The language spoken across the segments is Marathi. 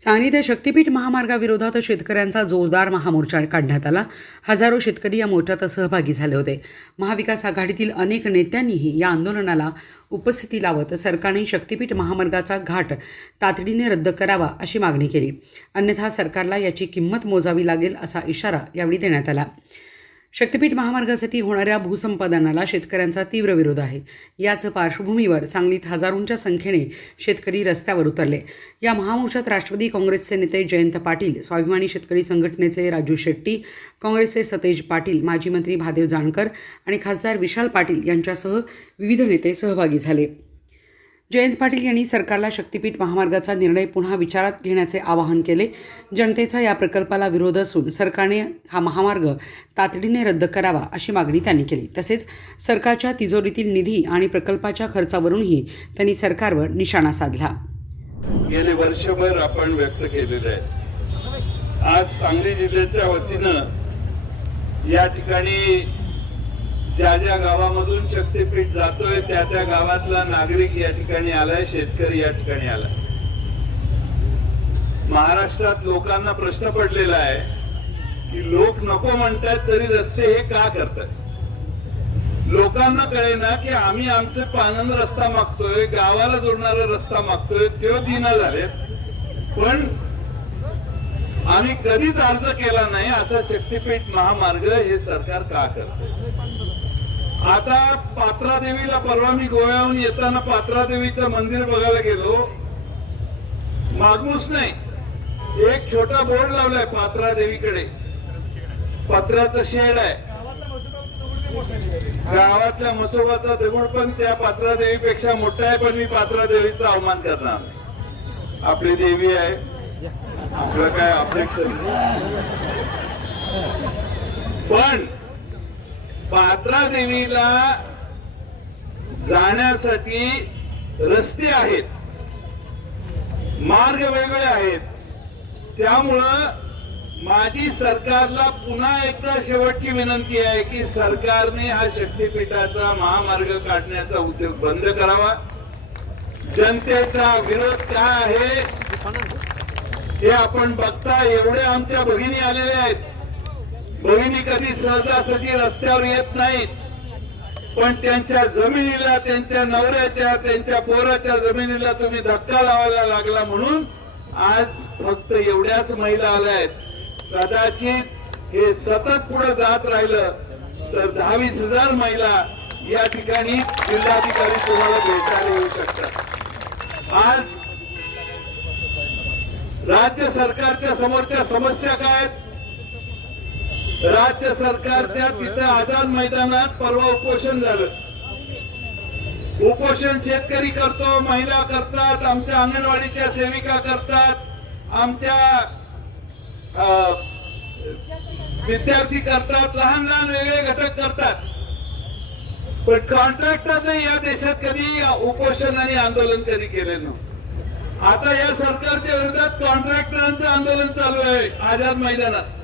सांगलीत शक्तीपीठ महामार्गाविरोधात शेतकऱ्यांचा जोरदार महामोर्चा काढण्यात आला। हजारो शेतकरी या मोर्चात सहभागी झाले होते। महाविकास आघाडीतील अनेक नेत्यांनीही या आंदोलनाला उपस्थिती लावत सरकारने शक्तीपीठ महामार्गाचा घाट तातडीने रद्द करावा अशी मागणी केली, अन्यथा सरकारला याची किंमत मोजावी लागेल असा इशारा यावेळी देण्यात आला। शक्तीपीठ महामार्गासाठी होणाऱ्या भूसंपादनाला शेतकऱ्यांचा तीव्र विरोध आहे। याच पार्श्वभूमीवर सांगलीत हजारोंच्या संख्येने शेतकरी रस्त्यावर उतरले। या महामोर्चात राष्ट्रवादी काँग्रेसचे नेते जयंत पाटील, स्वाभिमानी शेतकरी संघटनेचे राजू शेट्टी, काँग्रेसचे सतेज पाटील, माजी मंत्री महादेव जानकर आणि खासदार विशाल पाटील यांच्यासह विविध नेते सहभागी झाले। जयंत पाटील यांनी सरकारला शक्तीपीठ महामार्गाचा निर्णय पुन्हा विचारात घेण्याचे आवाहन केले। जनतेचा या प्रकल्पाला विरोध असून सरकारने हा महामार्ग तातडीने रद्द करावा अशी मागणी त्यांनी केली। तसेच सरकारच्या तिजोरीतील निधी आणि प्रकल्पाच्या खर्चावरूनही त्यांनी सरकारवर निशाणा साधला। गेले वर्षभर आपण व्यक्त केलेले आहे। आज सांगली जिल्ह्याच्या वतीनं या ठिकाणी ज्या ज्या गावामधून शक्तीपीठ जातोय त्या त्या गावातला नागरिक या ठिकाणी आलाय, शेतकरी या ठिकाणी आलाय। महाराष्ट्रात लोकांना प्रश्न पडलेला आहे की लोक नको म्हणतात तरी रस्ते हे का करतात। लोकांना कळेना की आम्ही आमचे पानंद रस्ता मागतोय, गावाला जोडणारा रस्ता मागतोय, तो दिना झाले, पण आम्ही कधीच अर्ज केला नाही असा शक्तीपीठ महामार्ग हे सरकार का करते। आता पात्रादेवीला परवा मी गोव्याहून येताना पात्रादेवीचं मंदिर बघायला गेलो, मागूच नाही एक छोटा बोर्ड लावलाय पात्रादेवीकडे, पत्राचं शेड आहे। गावातल्या मसोबाचा दगड पण त्या पात्रादेवीपेक्षा मोठा आहे, पण मी पात्रादेवीचा अवमान करणार नाही। आपली देवी आहे, आपलं काय अपेक्षा नाही, पण पात्रा देवीला जाण्यासाठी रस्ते आहेत, मार्ग वेगळे आहेत। त्यामुळं माझी सरकारला पुन्हा एकदा शेवटची विनंती आहे की सरकारने हा शक्तीपीठाचा महामार्ग काढण्याचा उद्योग बंद करावा। जनतेचा विरोध काय आहे हे आपण बघता। एवढे आमच्या भगिनी आलेल्या आहेत, भगिनी कधी सहजासहजी रस्त्यावर येत नाहीत, पण त्यांच्या जमिनीला, त्यांच्या नवऱ्याच्या, त्यांच्या पोराच्या जमिनीला तुम्ही धक्का लावायला लागला म्हणून आज फक्त एवढ्याच महिला आल्या आहेत। कदाचित हे सतत पुढे जात राहिलं तर 10-20 महिला या ठिकाणी जिल्हाधिकारी तुम्हाला भेटायला येऊ शकतात। आज राज्य सरकारच्या समोरच्या समस्या काय आहेत? राज्य सरकारच्या तिथे आझाद मैदानात परवा उपोषण झालं। उपोषण शेतकरी करतो, महिला करतात, आमच्या अंगणवाडीच्या सेविका करतात, आमच्या विद्यार्थी करतात, लहान लहान वेगळे घटक करतात, पण कॉन्ट्रॅक्टरने या देशात कधी उपोषण आणि आंदोलन कधी केले नव्हते। आता या सरकारच्या विरोधात कॉन्ट्रॅक्टरांचं आंदोलन चालू आहे आझाद मैदानात।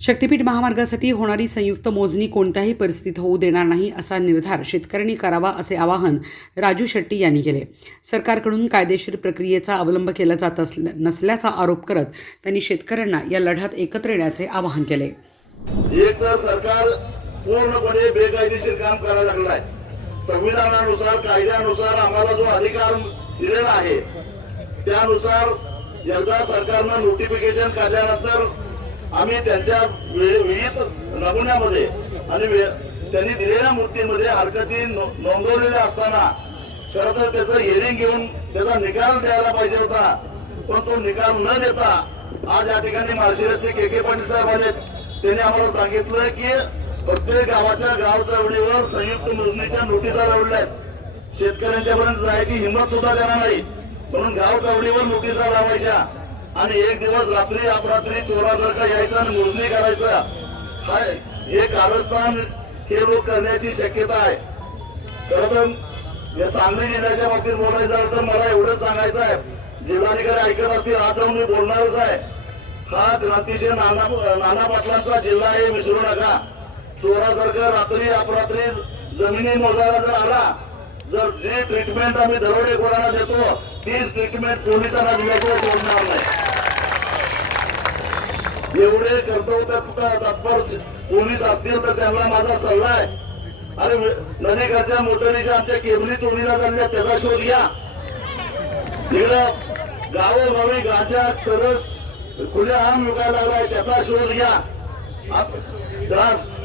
शक्तीपीठ महामार्गासाठी होणारी संयुक्त मोजणी कोणत्याही परिस्थितीत होऊ देणार नाही असा निर्धार शेतकऱ्यांनी करावा असे आवाहन राजू शेट्टी यांनी केले। सरकारकडून कायदेशीर प्रक्रियेचा अवलंब केला जात नसल्याचा आरोप करत त्यांनी शेतकऱ्यांना या लढ्यात एकत्र येण्याचे आवाहन केले। एक तर सरकार पूर्णपणे बेकायदेशीर काम करायला लागलाय। संविधानानुसार, कायद्यानुसार आम्हाला जो अधिकार दिलेला आहे त्यानुसार एकदा सरकारनं नोटिफिकेशन काढल्यानंतर आम्ही त्यांच्या विहित नमुन्यामध्ये आणि त्यांनी दिलेल्या मूर्तीमध्ये हरकती नोंदवलेल्या असताना खरं तर त्याचं हिअरिंग घेऊन त्याचा निकाल द्यायला पाहिजे होता, पण तो निकाल न देता आज या ठिकाणी माळशिरसचे के पाटील साहेब आले। त्यांनी आम्हाला सांगितलं की प्रत्येक गावाच्या गाव चळवळीवर संयुक्त मोजणीच्या नोटिसा लावल्यात। शेतकऱ्यांच्या पर्यंत जायची हिंमत सुद्धा देणार नाही, म्हणून गाव चळवळीवर नोटिसा लावायच्या आणि एक दिवस रात्री अपरात्री चोरासारखा यायचा आणि मोजणी करायचा। हे कारस्थान हे लोक करण्याची शक्यता आहे। खरं तर या सांगली जिल्ह्याच्या बाबतीत बोलायचं तर मला एवढंच सांगायचं आहे, जिल्हाधिकारी ऐकत असतील आज जाऊन मी बोलणारच आहे। हा क्रांतिशील नाना पाटलांचा जिल्हा हे विसरू नका। चोरासारखा रात्री अपरात्री जमिनी मोजायला जर आला जर जी ट्रीटमेंट आम्ही दरोडेखोरांना देतो तीच ट्रीटमेंट पोलिसांना दिल्याशिवाय सोडणार नाही. एवढे कर्तव्य तत्पर पोलीस असतील तर त्यांना माझा सल्ला आहे, अरे नदीकडच्या मोटरीच्या आमच्या केबली चोरीला झालेल्या त्याचा शोध घ्या. इकडं गावोगावी गांजा तरच खुल्या आम विकायला लागलाय त्याचा शोध घ्या.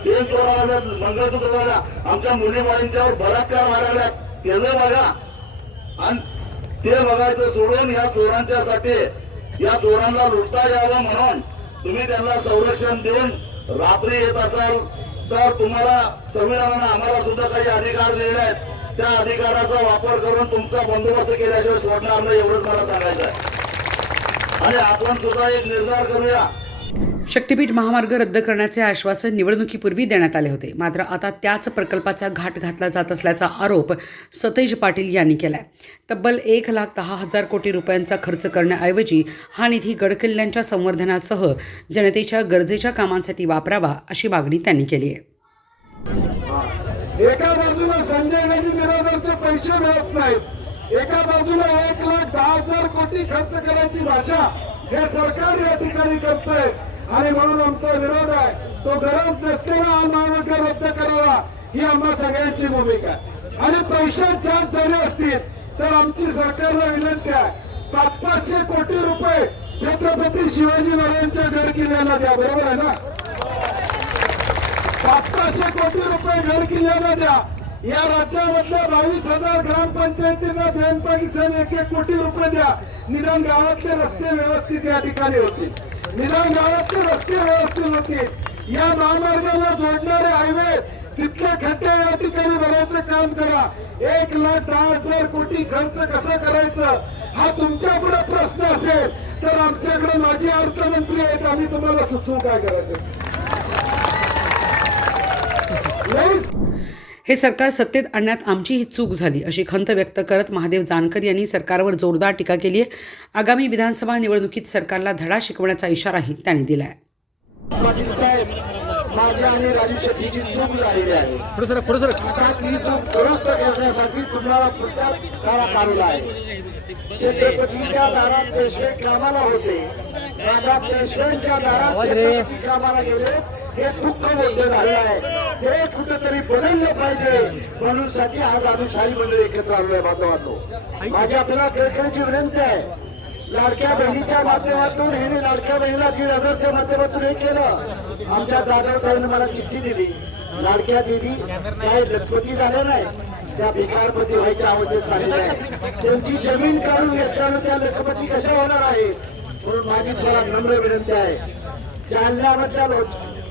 चेन चोरा लागल्यात, मंगळसूत्र लागला, आमच्या मुली मुलींच्यावर बलात्कार व्हायला लागल्यात त्याचं बघा. आणि ते बघायचं सोडून या चोरांच्यासाठी या चोरांना लुटता यावं म्हणून तुम्ही त्यांना संरक्षण देऊन रात्री येत असाल तर तुम्हाला संविधानानं आम्हाला सुद्धा काही अधिकार दिलेले आहेत. त्या अधिकाराचा वापर करून तुमचा बंदोबस्त केल्याशिवाय सोडणार नाही एवढंच मला सांगायचं आहे. आणि आपण सुद्धा एक निर्धार करूया. शक्तीपीठ महामार्ग रद्द करण्याचे आश्वासन निवडणुकीपूर्वी देण्यात आले होते. मात्र आता त्याच प्रकल्पाचा घाट घातला जात असल्याचा आरोप सतेज पाटील यांनी केला आहे. तब्बल 1,10,000 कोटी रुपयांचा खर्च करण्याऐवजी हा निधी गडकिल्ल्यांच्या संवर्धनासह जनतेच्या गरजेच्या कामांसाठी वापरावा अशी मागणी त्यांनी केली आहे. एका बाजूला संजय गांधी निराधारचे पैसे मिळत नाहीत, एका बाजूला 1,10,000 कोटी खर्च करायची भाषा हे सरकार या ठिकाणी करतंय. आणि म्हणून आमचा विरोध आहे. तो गरज नसलेला हा महामार्ग रद्द करावा ही आम्हा सगळ्यांची भूमिका आहे. आणि पैसे जास्त झाले असतील तर आमची सरकारला विनंती आहे, 500 कोटी रुपये छत्रपती शिवाजी महाराजांच्या गड किल्ल्याला द्या. बरोबर आहे ना? 500 कोटी रुपये गड किल्ल्याला द्या. या राज्यामधल्या 22,000 ग्रामपंचायतींना जयंत 1 कोटी रुपये द्या. निदान गावातले रस्ते व्यवस्थित या ठिकाणी होतील, निदान गावातले रस्ते व्यवस्थित होतील. या महामार्गाला जोडणारे हायवे तिथले खड्डे या ठिकाणी भरायचं काम करा. 1,10,000 कोटी खर्च कसं करायचं हा तुमच्या पुढे प्रश्न असेल तर आमच्याकडे माजी अर्थमंत्री आहेत, आम्ही तुम्हाला सुचवू काय करायचं. हे सरकार सत्तेत आणण्यात आमची ही चूक झाली अशी खंत व्यक्त करत महादेव जानकर यांनी सरकारवर जोरदार टीका केली आहे. आगामी विधानसभा निवडणुकीत सरकारला धडा शिकवण्याचा इशाराही त्यांनी दिला आहे. पाटील साहेब, माझ्या आणि राजू शेट्टीची चूक झालेली आहे. आता ती चूक दुरुस्त करण्यासाठी तुम्हाला पुढचा काळा काढला आहे. छत्रपतीच्या दारात पेशवे कामाला होते, माझ्या पेशव्यांच्या दारात छत्रपती कामाला गेले. हे दुःख मोठं झालं आहे, हे कुठेतरी बदललं पाहिजे म्हणून साठी आज आम्ही सारी मंडळी एकत्र आलोय. माझी आपल्याला केळकरची विनंती आहे, लाडक्या बहिणीच्या माध्यमातून हे लाडक्या बहिणीला 1,000च्या माध्यमातून हे केलं. आमच्या जाधव ताईने मला चिठ्ठी दिली, लाडक्या दिदी काय लखपती झाले नाही, त्या भिकारपती व्हायच्या अवस्थेत झालेल्या आहे. त्यांची जमीन काढून घेतल्यानं त्या लखपती कशा होणार आहे. म्हणून माझी तुम्हाला नम्र विनंती आहे, जालन्यामधल्या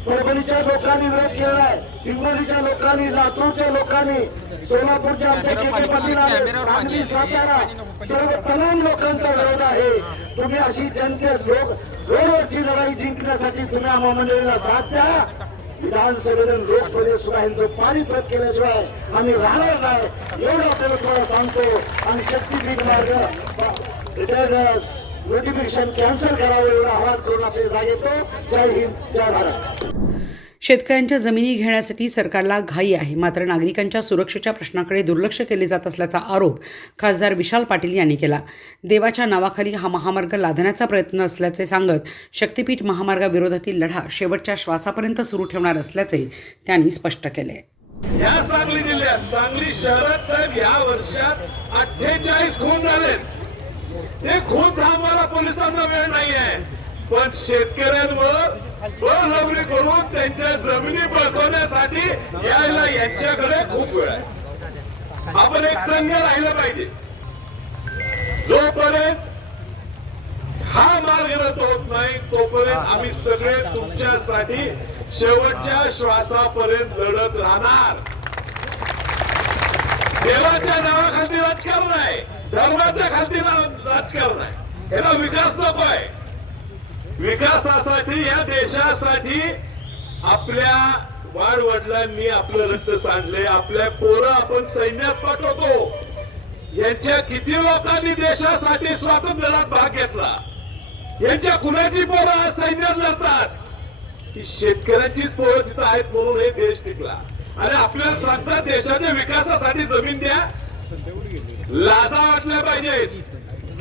परभणीच्या लोकांनी विरोध केलाय, हिंगोलीच्या लोकांनी, लातूरच्या लोकांनी, सोलापूरच्या आमच्या केके पाटील, सांगली, सातारा सर्व तमाम लोकांचा विरोध आहे. तुम्ही अशी जनतेत रोडवरची लढाई जिंकण्यासाठी तुम्ही आम्हा मंडळीला साथ द्या. विधानसभेने लोकसभेत सुद्धा यांचं पाणीपत केल्याशिवाय आम्ही राहणार नाही एवढं आपल्याला तुम्हाला सांगतो. आणि शक्तीपीठ मार्ग नोटिफिकेशन कॅन्सल करावं एवढं आवाज करून आपले जागेतो. जय हिंद, जय भारत. शेतकऱ्यांच्या जमिनी घेण्यासाठी सरकारला घाई आहे, मात्र नागरिकांच्या सुरक्षेच्या प्रश्नाकडे दुर्लक्ष केले जात असल्याचा आरोप खासदार विशाल पाटील यांनी केला. देवाच्या नावाखाली हा महामार्ग लादण्याचा प्रयत्न असल्याचे सांगत शक्तीपीठ महामार्गाविरोधातील लढा शेवटच्या श्वासापर्यंत सुरू ठेवणार असल्याचे त्यांनी स्पष्ट केले. या सांगली जिल्ह्यात, सांगली शहरात साहेब या वर्षात 48 खून झालेत. ते खून थांबवायला पोलिसांना वेळ नाही आहे, पण शेतकऱ्यांवर बळजबरी करून त्यांच्या जमिनी बळकवण्यासाठी यायला यांच्याकडे खूप वेळ आहे. आपण एक संघ राहिलं पाहिजे. जोपर्यंत हा मार्ग रद्द होत नाही तोपर्यंत आम्ही सगळे तुमच्यासाठी शेवटच्या श्वासापर्यंत लढत राहणार. देवाच्या नावाखाली राजकारण आहे, धर्माच्या खाली राजकारण आहे. याला विकास नको आहे. विकासासाठी या देशासाठी आपल्या वाडवडिलांनी आपलं रक्त सांडले, आपल्या पोरं आपण सैन्यात पाठवतो. यांच्या किती लोकांनी देशासाठी स्वातंत्र्य लढ्यात भाग घेतला. यांच्या कुणाची पोरं आज सैन्यात लढतात. ही शेतकऱ्यांचीच पोरं तिथं आहेत म्हणून हे देश टिकला. आणि आपल्याला सांगतात देशाच्या विकासासाठी जमीन द्या. लाजा वाटल्या पाहिजेत.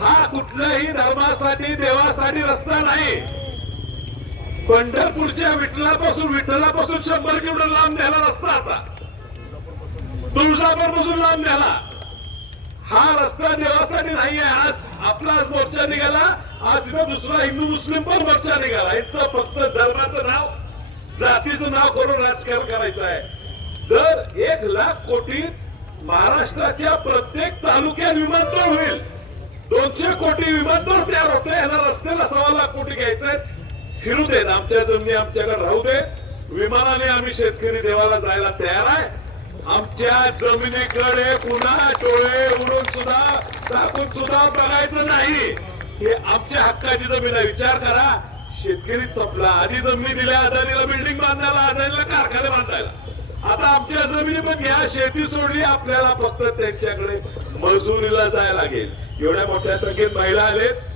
हा कुठल्याही धर्मासाठी देवासाठी रस्ता नाही. पंढरपूरच्या विठ्ठलापासून 100 किलोमीटर लांब न्यायला रस्ता आता तुळजापूरपासून लांब न्यायला. हा रस्ता देवासाठी नाहीये. आज आपला मोर्चा निघाला, आज इथं दुसरा हिंदू मुस्लिम पण मोर्चा निघाला. यांचं फक्त धर्माचं नाव जातीचं नाव करून राजकारण करायचं आहे. जर 1,00,000 कोटी महाराष्ट्राच्या प्रत्येक तालुक्यात विमानतळ होईल, 200 कोटी विमानतळ तयार होते. याला रस्त्याला 1,15,00,000 कोटी घ्यायचे. फिरू देत, आमच्या जमिनी आमच्याकडे राहू दे. विमानाने आम्ही शेतकरी देवाला जायला तयार आहे. आमच्या जमिनीकडे पुन्हा डोळे उडून सुद्धा टाकून सुद्धा बघायचं नाही. हे आमच्या हक्काची जमीन आहे. विचार करा, शेतकरी संपला. आधी जमिनी दिल्या अदानीला बिल्डिंग बांधायला, अदानीला कारखाने बांधायला. आता आमच्या जमिनी पण घ्या, शेती सोडली. आपल्याला फक्त त्यांच्याकडे मजुरीला जायला लागेल. एवढ्या मोठ्या संख्येत महिला आलेत.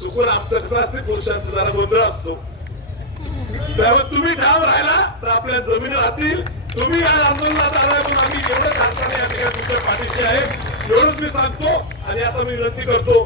चुकून आमचं कसं असते, पुरुषांचा जरा गोंधळ असतो. त्यामुळे तुम्ही ठाम राहिला तर आपल्या जमिनी राहतील. तुम्ही या आंदोलनात आलाय म्हणून आम्ही एवढं ठामपणे या ठिकाणी तुमच्या पाठीशी आहे, एवढंच मी सांगतो. आणि आता मी विनंती करतो